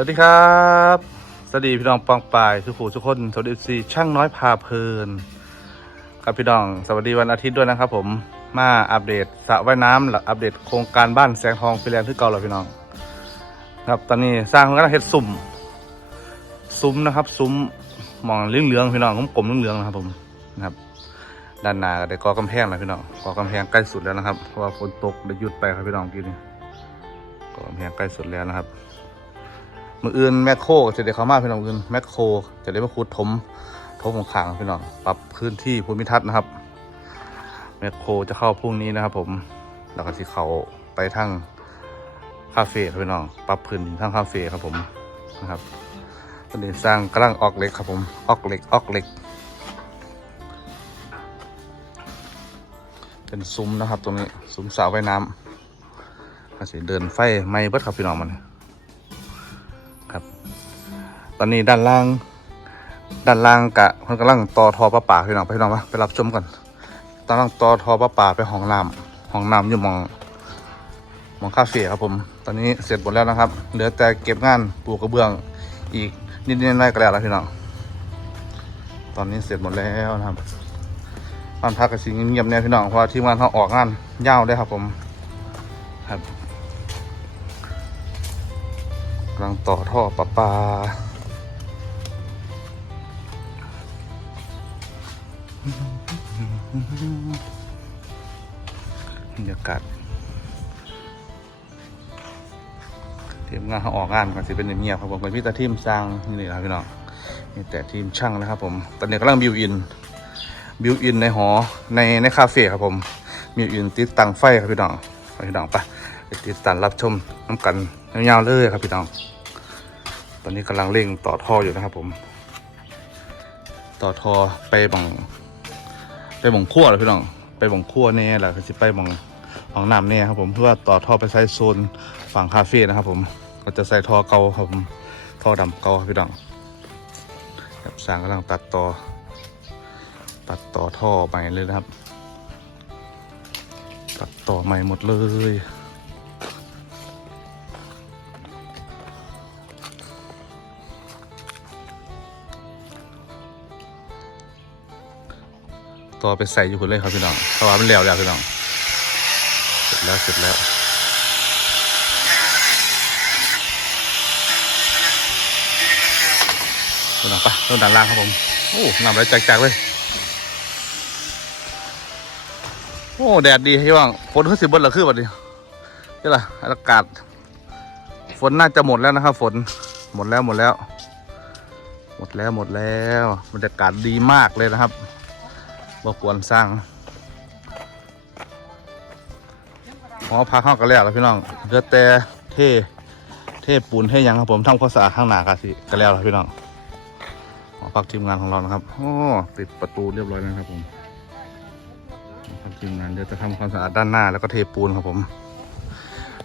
สวัสดีครับ สวัสดีพี่น้องปองปายทุกผู้ทุกคนสวัสดีซีช่างน้อยพาเพลินครับพี่น้องสวัสดีวันอาทิตย์ด้วยนะครับ ผมมาอัปเดตสระว่ายน้ำและอัปเดตโครงการบ้านแสงทองฟิแลนด์ที่เก่าแล้วพี่น้อง ครับตอนนี้สร้างกำลังเฮ็ดซุ้มซุ้มนะครับ ซุ้มหมองเหลืองพี่น้องกลมๆเหลืองนะครับ ผมนะครับ ด้านหน้าก็ได้ก่อกำแพงแล้วพี่น้องก่อกำแพงใกล้สุดแล้วนะครับเพราะว่าฝนตกได้หยุดไปครับพี่น้องทีนี้ก่อกำแพงใกล้สุดแล้วนะครับ มืออื่นแมคโครจะได้เข้ามาพี่น้องอื่นแมคโครจะได้มาขุดถมถมของขางพี่น้องปรับพื้นที่ภูมิทัศน์นะครับแมคโครจะเข้าพรุ่งนี้นะครับ ผมแล้วก็ที่เขาไปทั้งคาเฟ่พี่น้องปรับพื้นที่ทั้งคาเฟ่ครับผมนะครับตอนนี้สร้างกำลังออกเหล็กครับผมออกเหล็กออกเหล็ก เป็นซุ้มนะครับตรงนี้ซุ้มสาวว่ายน้ำก็สิเดินไฟไม่เบิดครับพี่น้องมัน ครับ ตอนนี้ด้านล่าง ด้านล่างกะมันกำลังต่อทอประป่าพี่น้องไปพี่น้องปะไปรับชมกันตอนกำลังต่อทอประป่าไปห้องน้ำห้องน้ำอยู่หมองหมองคาเฟ่ครับผม ตอนนี้เสร็จหมดแล้วนะครับ เหลือแต่เก็บงานปูกระเบื้องอีกนิดๆน่อยๆก็แล้วล้วพี่น้อง ตอนนี้เสร็จหมดแล้วนะครับบ้านพักกระสิเงียบๆเนี่ยพี่น้องเพราะทีมงานเขาออกงานยาวเลยครับผม ครับำลังต่อท่อประปา บรรยากาศทียมงานเขาออกงานกันสิเป็นเงียบครับผมเป็นพี่ตาทีมสร้างนี่แหละครับพี่น้องมีแต่ทีมช่างนะครับผมตอนนี้กำลังบิวอิน บิวอินในหอในในคาเฟ่ครับผมบิวอินติดตั้งไฟครับพี่น้องพี่น้องไป ไปติดตามรับชมน้ำกันยาวๆเลยครับพี่น้อง ตอนนี้กำลังเร่งต่อท่ออยู่นะครับผม ต่อท่อไปบังไปหมองขั้วเลยพี่น้อง ไปหมองขั้วแน่แหละคือสิไปหมองของน้ำแน่ครับผมเพื่อต่อท่อไปใส่โซนฝั่งคาเฟ่นะครับผมก็จะใส่ท่อเก่าครับผมท่อดำเก่าครับพี่น้องครับสางกำลังตัดต่อ ตัดต่อท่อใหม่เลยนะครับ ตัดต่อใหม่หมดเลย ต่อไปใส่อยู่คนเลยครับพี่น้องเพราะว่ามันแล้วแล้วพี่น้อง เสร็จแล้วเสร็จแล้วพี่น้องไปะต้นด้านล่างครับผม โอ้นำอะไรแจกๆเลย โอ้ แดดดีพี่ว่างฝนขึ้นสิบเบิดเหรอคือแบัดนี้นี่ล่ะอากาศ ฝนน่าจะหมดแล้วนะครับ ฝน หมดแล้วหมดแล้ว หมดแล้วหมดแล้วบรรยากาศดีมากเลยนะครับ บ่ควรสร้างหอพักห้องกันแล้วล่ะพี่น้องเหลือแต่เท่เท่ปูนเท่ยังครับผมทำความสะอาดข้างหน้ากันสิกันแล้วล่ะพี่น้องหอพักทีมงานของเรานะครับโอ้ติดประตูเรียบร้อยแล้วครับผมทีมงานเดี๋ยวจะทำความสะอาดด้านหน้าแล้วก็เทปูนครับผม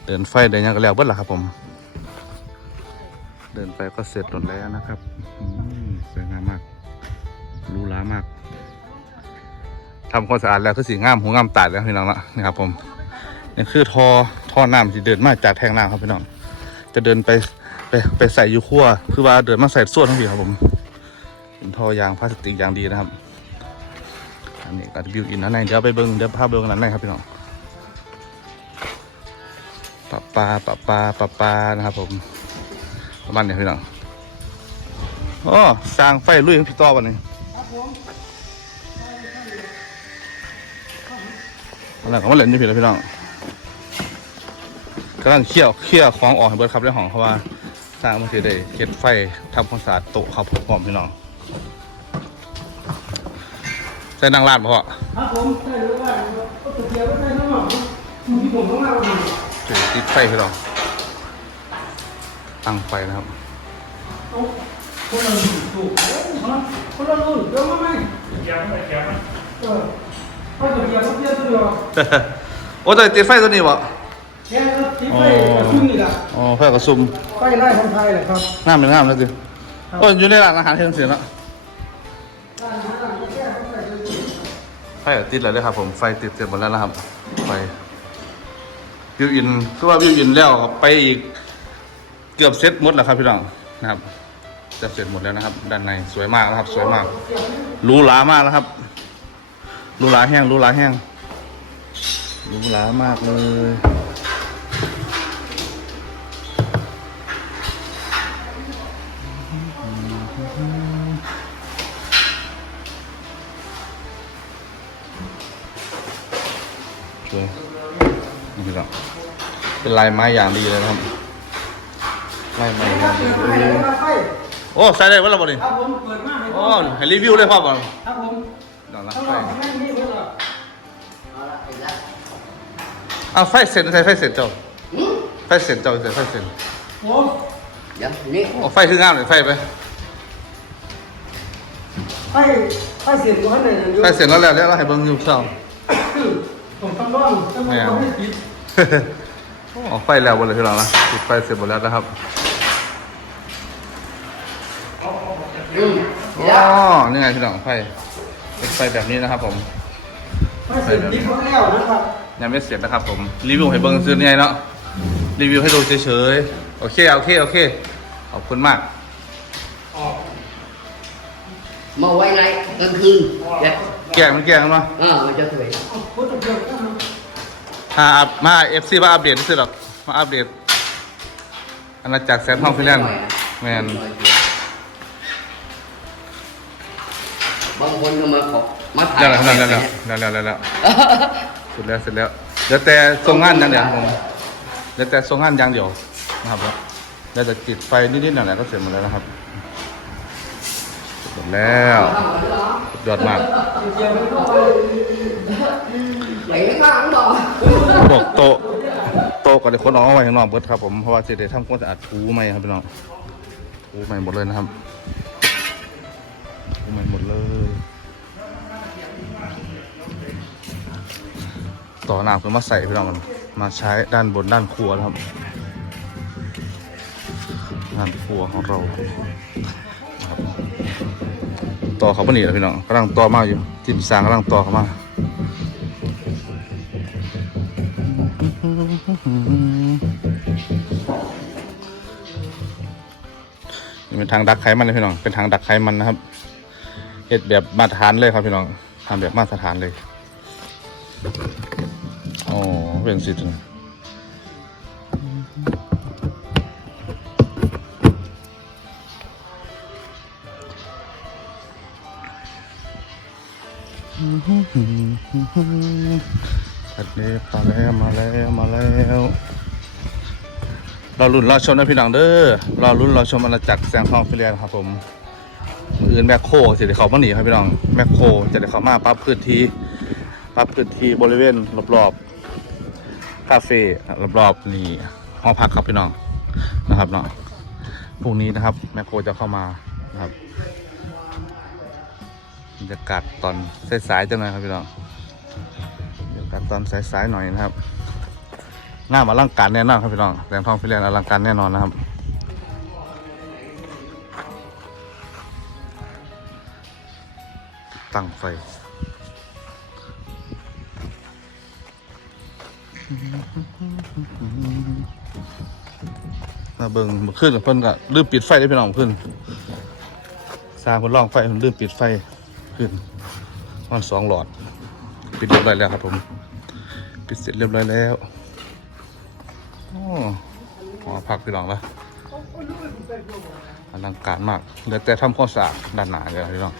เดินไฟเดินยังกันแล้วเบิดละครับผม เดินไปก็เสร็จหมดแล้วนะครับสวยงามมากหรูหรามาก ทำความสะอาดแล้วคือสีงามหูงามตาดแล้วพี่น้องละนี่ครับผมนี่คือท่อท่อน้ำที่เดินมาจากแทงน้ำครับพี่น้อง จะเดินไปไปไปใส่ยูขั้วคือว่าเดินมาใส่ส่วนทั้งพี่ครับผมเป็นท่อยางพลาสติกอย่างดีนะครับอันนี้ก็จะบิวอินนั่นเองเดี๋ยวไปเบิ้งเดี๋ยวภาพเบิ้งนั้นนะครับพี่น้องปะปลาปะปลาปะปลานะครับ ผมประมาณนี้พี่น้องโอ้สร้างไฟลุยพี่ต่อวันนี้นั่ นแหละก็มาเล่นอยู่พี่แล้วพี่น้องกำลังเคี่ยวเคี่ยวของออกให้เบิร์ดครับเรื่องของเขาว่าสร้างมันคือได้เก็ดไฟทำความสะอาดโต๊ะครับพร้อมพี่น้องใส่นางลาดบ่พ่อครับผมใช่หรือว่าก็ตะเกียบก็ใช่ทั้งหมดอยู่ที่ผมต้องเล่ามาจุดติดไฟพี่น้องตั้งไฟนะครับเอาคนละรุ่นถูกเอ้ยคนละรุ่นเดี๋ยวมาไหมเกียร์ไม่เกียร์มันเออเอาตะเกียบก็เพี้ยนตัวเดียวโอ้แต่ติดไฟตัวนี้บ่แค่นั้นทิ้งไปกระชุ่มนี่แหละอ๋อไฟกระซุ่มไฟไล่ของไทยแหละครับน้ำเป็นน้ำแล้วสิโอ้ยอยู่ในร้านอาหารเที่ยงเสียแล้วไฟติดแล้วเลยครับผมไฟติดเสร็จหมดแล้วนะครับไฟบิวอินคือว่าบิวอินแล้วไปอีกเกือบเซ็ตหมดแล้วครับพี่น้องนะครับจะเสร็จหมดแล้วนะครับ ด้านในสวยมากนะครับ สวยมากหรูหรามากนะครับ หรูหราแห้งหรูหราแห้งหรูหรามากเลยสวยนี่พี่น้องเป็นลายไม้อย่างดีเลยนะครับลายไม้อย่างดีโอ้ใส่ได้วันละบ่นี่ครับผมเปิดมากเลยโอ้ให้รีวิวเลยพ่อบ่ครับผม ดอกละต้องไฟลองให้นี่เลยเหรอเอาไฟเสร็จใส่ไฟเสร็จเจ้าไฟเสร็จเจ้าใส่ไฟเสร็จโอ้เดี๋ยวนี่โอ้ไฟคืองามเลยไฟไปให้ให้เสียงร้อนหน่อยอยู่ไฟเสร็จแล้วแล้วแล้วเราให้เบิ่งอยู่เช้าผมต้องร้องต้องร้องให้ติดโอ้ไฟแล้วหมดเลยพี่น้องนะติดไฟเสร็จหมดแล้วนะครับอืมอ๋เดี๋ยวอนี่ไงพี่น้องไฟ เป็นไฟแบบนี้นะครับ ผมให้เสียงติดเขาแล้วนะครับยังไม่เสร็จนะครับ ผมรีวิวให้เบิ่งซื้อนี่ไงเนาะรีวิวให้ดูเฉยๆโอเคโอเคโอเคขอบคุณมากมาไว้ไรกลางคืนเดี๋ยวแก่มันแก่กันเนาะเออมันจะสวยพูดตะเกียบก็มันมาอัพมาเอฟซีมาอัปเดตที่สุดหรอกมาอัปเดตอาณาจักรแสนทองฟินแลนด์แมน บางคนก็มาขอมาถ่ายได้แล้วได้แล้วได้แล้วได้แล้วได้แล้วเสร็จแล้วเสร็จแล้วเดี๋ยวแต่ส่งงานอย่างเดียวผมเดี๋ยวแต่ส่งงานอย่างเดียวนะครับเดี๋ยวจะติดไฟนิดๆหน่อยๆก็เสร็จหมดแล้วนะครับเสร็จหมดแล้วสุดยอดมากตะเกียบมันก็ไปไหลไม่ข้างบอกพวกโต๊ะโต๊ะก็ได้คนออกมาไว้ข้างนอกเบิดครับผมเพราะว่าจะได้ทำความสะอาดถูใหม่ครับพี่น้องถูใหม่หมดเลยนะครับ ถูใหม่หมดเลย ต่อหน้าเพื่อมาใส่พี่น้องมันมาใช้ด้านบนด้านครัวนะครับด้านครัวของเราครับต่อเขาปนีแล้วพี่น้องกำลังต่อมาอยู่ทีมสางกำลังต่อเขามาเป็นทางดักไขมันเลยพี่น้อง เป็นทางดักไขมันนะครับ เฮ็ดแบบมาตรฐานเลยครับพี่น้องทำแบบมาตรฐานเลยอ๋อเป็นสิทธิ์อันนี้มาแล้วมาแล้วมาแล้วเราลุ้นเรอชมนะพี่น้องเด้อเรอลุ้นเรอชมอาณาจักรแสงทองฟิเลียนครับผม มืออื่นแมคโครเดี๋ยวเขามาหนีครับพี่น้องแมคโครจะได้เขามาปั๊บพื้นที่ปรับพื้นที่บริเวณรอบๆคาเฟ่รอบๆนี่ห้องพักครับพี่น้องนะครับเนาะพรุ่งนี้นะครับ แมคโครจะเข้ามานะครับบรรยากาศตอนสายๆจังหน่อยครับพี่น้องบรรยากาศตอนสายๆหน่อยนะครับหน้ามาอลังการแน่นอนครับพี่น้องแสงทองฟิเลนอลังการแน่นอนนะครับ ตั้งไฟ มาเบิ่งมาขึ้นเพิ่นก็ลืมปิดไฟได้พี่น้องขึ้นสร้างเพิ่นลองไฟเพิ่นลืมปิดไฟขึ้นมันสองหลอด ปิดเรียบร้อยแล้วครับผม ปิดเสร็จเรียบร้อยแล้วโอ้หอพักพี่น้องละอลังการมากเหลือแต่ทำความสะอาดด้านหนาเลยพี่น้อง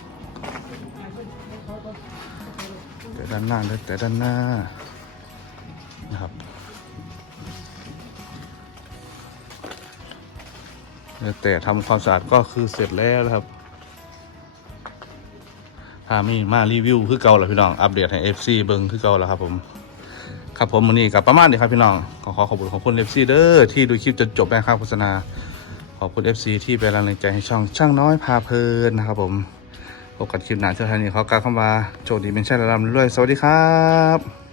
ด้านหน้าเลือแต่ด้านหน้านะครับแต่ทำความสะอาดก็คือเสร็จแล้วนะครับถ้ามีมารีวิวคือเก่าแล้วพี่น้องอัปเดตให้ FC เบิงคือเก่าแล้วครับผมครับผมวันนี้กับประมาณนี้ครับพี่น้องขอขอขอบคุณขอบคุณ FC เด้อที่ดูคลิปจนจบนะครับโฆษณาขอบคุณ FC ที่เป็นกำลังใจให้ช่องช่างน้อยพาเพลินนะครับผม พบกันคลิปหน้าเช้าทานี้เขากล่าวคำว่าโชคดีเป็นใช่ระดับรวย สวัสดีครับ